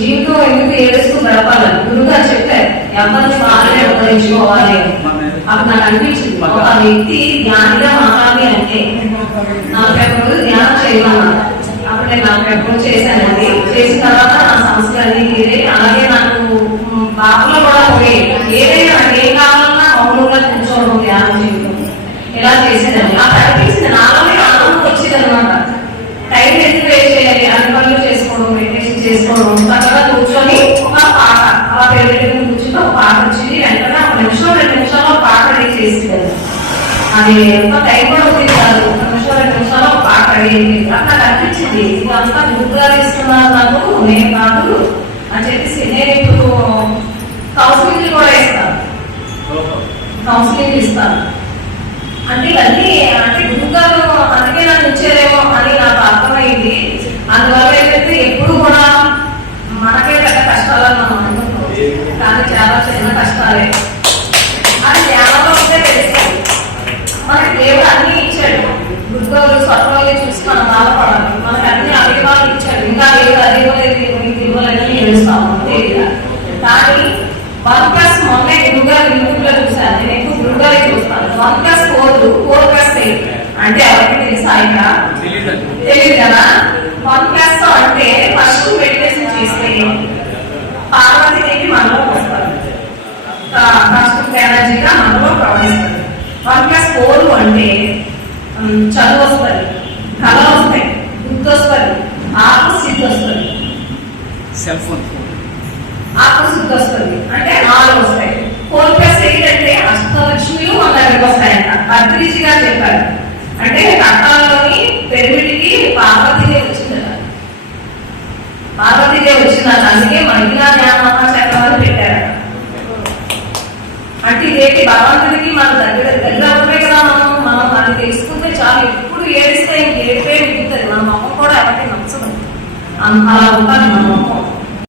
జీవితం ఎందుకు ఏడుస్తూ గడపాలని గురువుగారు చెప్పారు, ఎవరిని వాళ్ళనే ఉపయోగించుకోవాలి. అప్పుడు నాకు అనిపించింది, ఒక వ్యక్తి ధ్యానిగా మారాలి అంటే 45 రోజులు ధ్యానం చేయమన్నారు. అప్పుడు నేను 45 రోజులు చేశానండి. చేసిన తర్వాత నా సమస్యలన్నీ తీరే. అలాగే నాకు బాబులో కూడా పోయాయి. ఏదైనా నాకు ఏం కావాలన్నా మౌనంగా కూర్చోవడం, ధ్యానం చేయడం ఇలా చేసేదాన్ని. అప్పుడు అనిపించింది నాలోనే ఆనందం వచ్చింది అనమాట. టైం ఎందుకు వేస్ట్ చేయాలి, అన్ని పనులు చేసుకోవడం, మెడిటేషన్ చేసుకోవడం, చక్కగా కూర్చొని ఒక పాట అలా పెరుగుతుంది. కూర్చుంటే ఒక పాట వచ్చింది. వెంటనే 1 నిమిషం 2 నిమిషాల్లో పాట రెడీ చేసేదాన్ని. అది ఎంత టైం కూడా ఉంది కాదు, 1 నిమిషం 2 నిమిషాల్లో ఒక పాట రెడీ అయింది. అట్లా అనిపించింది ఇదంతా గురువుగా ఇస్తున్నారు నాకు, నేను కాదు అని చెప్పేసి. నేను ఇప్పుడు కౌన్సిలింగ్ కూడా ఇస్తాను, కౌన్సిలింగ్ ఇస్తాను. అంటే ఇవన్నీ అంటే గురువుగారు అందుకే నాకు ఇచ్చారేమో అని నాకు అర్థమైంది. అందువల్ల ఏంటంటే ఎప్పుడు కూడా మనకే పెద్ద కష్టాలని మనం అనుకుంటాం, కానీ చాలా చిన్న కష్టాలే. అది ధ్యానంలో ఉంటే తెలుస్తుంది. మనకి దేవుడు అన్ని ఇచ్చాడు. గురువుగారు స్వప్నంలో చూసి మనం బాధపడాలి. మనకి అన్ని అవయవాలు ఇచ్చాడు. ఇంకా లేదు అది ఇవ్వలేదు, నీకు ఇవ్వలేదని ఏడుస్తాము తెలియదు. కానీ 1+ మొన్నే గురువుగారు యూట్యూబ్ లో చూశాను. నేను ఎక్కువ గురువుగారి చూస్తాను. 1+4 4+8 అంటే ఎవరికి తెలుసా? ఇంకా తెలియదు కదా. 1+ అంటే ఫస్ట్ మెడిటేషన్ చేస్తే పార్వతీదేవి మనలో వస్తారు, ఫస్ట్ ఎనర్జీగా మనలో ప్రవహిస్తుంది. 1+4 అంటే చదువు వస్తుంది, కళ వస్తాయి, గుర్తు వస్తుంది, ఆత్మస్థితి వస్తుంది, సెల్ ఫోన్ ఆత్మశుద్ధి వస్తుంది. అంటే 4 వస్తాయి. 4+8 అంటే అష్టలక్ష్మిలు మన దగ్గరకు వస్తాయంట. భద్రీజీ గారు చెప్పారు. అంటే కట్టాల్లోని పెరిమిటికి పార్వతీదేవి వచ్చిందట. పార్వతీదేవి వచ్చిందట. అందుకే మహిళా జ్ఞాన మహాచక్రం అని పెట్టారట. అంటే ఇదేంటి భగవంతుడికి మన దగ్గర ఉంటాయి కదా. మనం దాన్ని తెలుసుకుంటే చాలు. ఎప్పుడు ఏడిస్తే ఇంకేడిపోయి ఉంటుంది. మన మొహం కూడా ఎవరికి నచ్చదు, అలా ఉంటుంది మన మొహం.